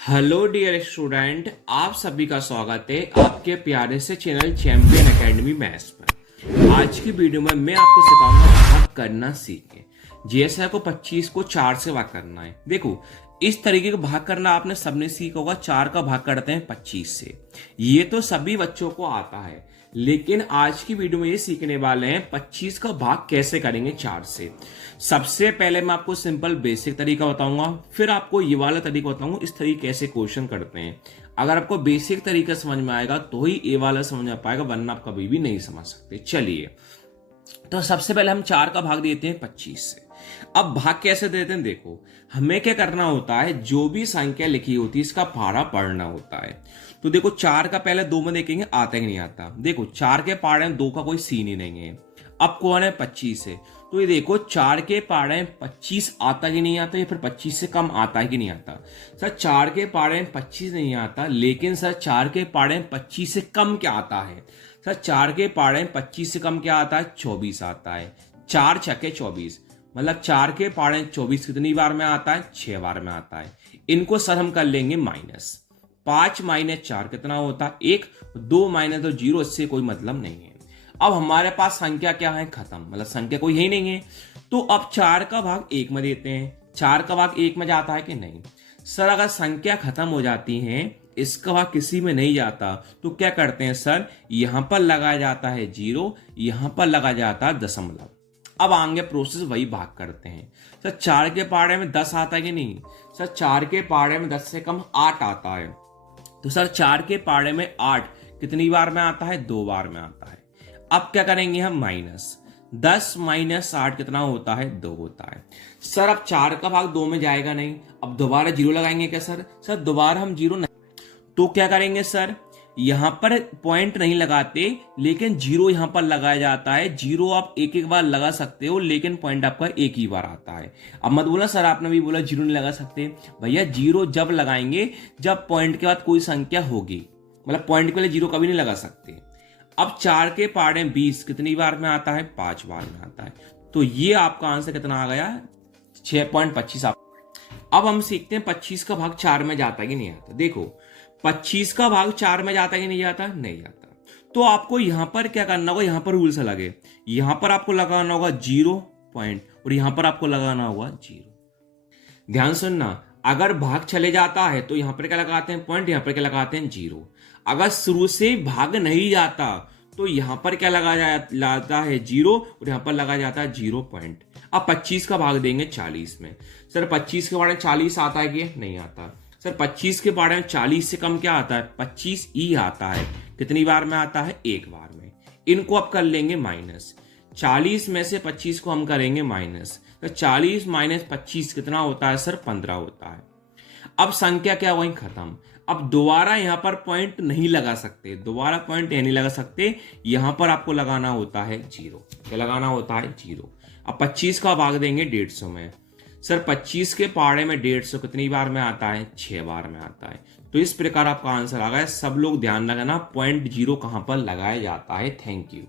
Hello dear student, आप सभी का स्वागत है आपके प्यारे से चैनल चैंपियन एकेडमी मैथ्स पर। आज की वीडियो में मैं आपको सिखाऊंगा भाग करना सीखें। जैसे को 25 को 4 से भाग करना है। देखो, इस तरीके का भाग करना आपने सबने सीखा होगा। 4 का भाग करते हैं 25 से। ये तो सभी बच्चों को आता है, लेकिन आज की वीडियो में ये सीखने वाले हैं 25 का भाग कैसे करेंगे 4 से। सबसे पहले मैं आपको सिंपल बेसिक तरीका बताऊंगा, फिर आपको ये वाला तरीका बताऊंगा इस तरीके कैसे क्वेश्चन करते हैं। अगर आपको बेसिक तरीका समझ में आएगा तो ही ये वाला समझ में पाएगा, वरना आप कभी भी नहीं समझ सकते। चलिए, तो सबसे पहले हम 4 का भाग देते हैं 25 से। अब भाग कैसे देते हैं, देखो हमें क्या करना होता है, जो भी संख्या लिखी होती है इसका पारा पढ़ना होता है। तो देखो 4 का पहले 2 में देखेंगे आता ही नहीं आता। देखो 4 के पारे में 2 का कोई सीन ही नहीं है। अब कौन है 25 है, तो ये देखो 4 के पारे में 25 आता ही नहीं आता, या फिर 25 से कम आता है कि नहीं आता। सर 4 के पारे में 25 नहीं आता, लेकिन सर 4 के पारे में 25 से कम क्या आता है। सर 4 के पारे में 25 से कम क्या आता है, 24 आता है। 4 छक्के 24, मतलब 4 के पारे में 24 कितनी बार में आता है, 6 बार में आता है। इनको सर हम कर लेंगे माइनस। 5 माइनस 4 कितना होता है, 1। 2 माइनस 2 0, इससे कोई मतलब नहीं है। अब हमारे पास संख्या क्या है, खत्म, मतलब संख्या कोई है ही नहीं है। तो अब 4 का भाग 1 में देते हैं। 4 का भाग 1 में जाता है कि नहीं। सर अगर संख्या खत्म हो जाती है, इसका भाग किसी में नहीं जाता, तो क्या करते हैं सर, यहां पर लगाया जाता है 0, यहां पर लगाया जाता है दशमलव। अब आगे प्रोसेस वही भाग करते हैं। सर 4 के पारे में 10 आता है कि नहीं। सर 4 के पारे में 10 से कम 8 आता है। तो सर 4 के पारे में 8 कितनी बार में आता है, 2 बार में आता है। अब क्या करेंगे हम, माइनस 10 माइनस 8 कितना होता है, 2 होता है। सर अब 4 का भाग 2 में जाएगा नहीं, अब दोबारा 0 लगाएंगे क्या सर। सर दोबारा हम 0 नहीं, तो क्या करेंगे सर, यहां पर पॉइंट नहीं लगाते, लेकिन 0 यहां पर लगाया जाता है। 0 आप एक एक बार लगा सकते हो, लेकिन पॉइंट आपका एक ही बार आता है। अब मत बोला सर आपने भी बोला 0 नहीं लगा सकते। भैया 0 जब लगाएंगे जब पॉइंट के बाद कोई संख्या होगी, मतलब पॉइंट के पहले 0 कभी नहीं लगा सकते। अब 4 के पारे 20 कितनी बार में आता है, 5 बार में आता है। तो ये आपका आंसर कितना आ गया, 6.25। अब हम सीखते हैं 25 का भाग 4 में जाता है कि नहीं आता। देखो 25 का भाग 4 में जाता है कि नहीं जाता, नहीं जाता। तो आपको यहां पर क्या करना होगा, यहां पर रूल से लगे, यहां पर आपको लगाना होगा 0 पॉइंट, और यहां पर आपको लगाना होगा 0। ध्यान सुनना, अगर भाग चले जाता है तो यहां पर क्या लगाते हैं, पॉइंट, यहां पर क्या लगाते हैं, 0। अगर शुरू से भाग नहीं जाता तो यहां पर क्या जाता है, 0, और यहां पर लगा जाता है 0 पॉइंट। अब 25 का भाग देंगे 40 में। सर 25 के बारे में 40 आता है कि नहीं आता। सर 25 के बारे में 40 से कम क्या आता है, 25 ही आता है। कितनी बार में आता है, 1 बार में। इनको अब कर लेंगे माइनस। 40 में से 25 को हम करेंगे माइनस, तो 40 माइनस 25 कितना होता है सर, 15 होता है। अब संख्या क्या वही खत्म। अब दोबारा यहां पर पॉइंट नहीं लगा सकते, दोबारा पॉइंट नहीं लगा सकते, यहां पर आपको लगाना होता है 0। क्या लगाना होता है, 0। अब 25 का भाग देंगे 150 में। सर 25 के पारे में 150 कितनी बार में आता है, 6 बार में आता है। तो इस प्रकार आपका आंसर आ गया। सब लोग ध्यान रखना, पॉइंट 0 कहां पर लगाया जाता है। Thank you.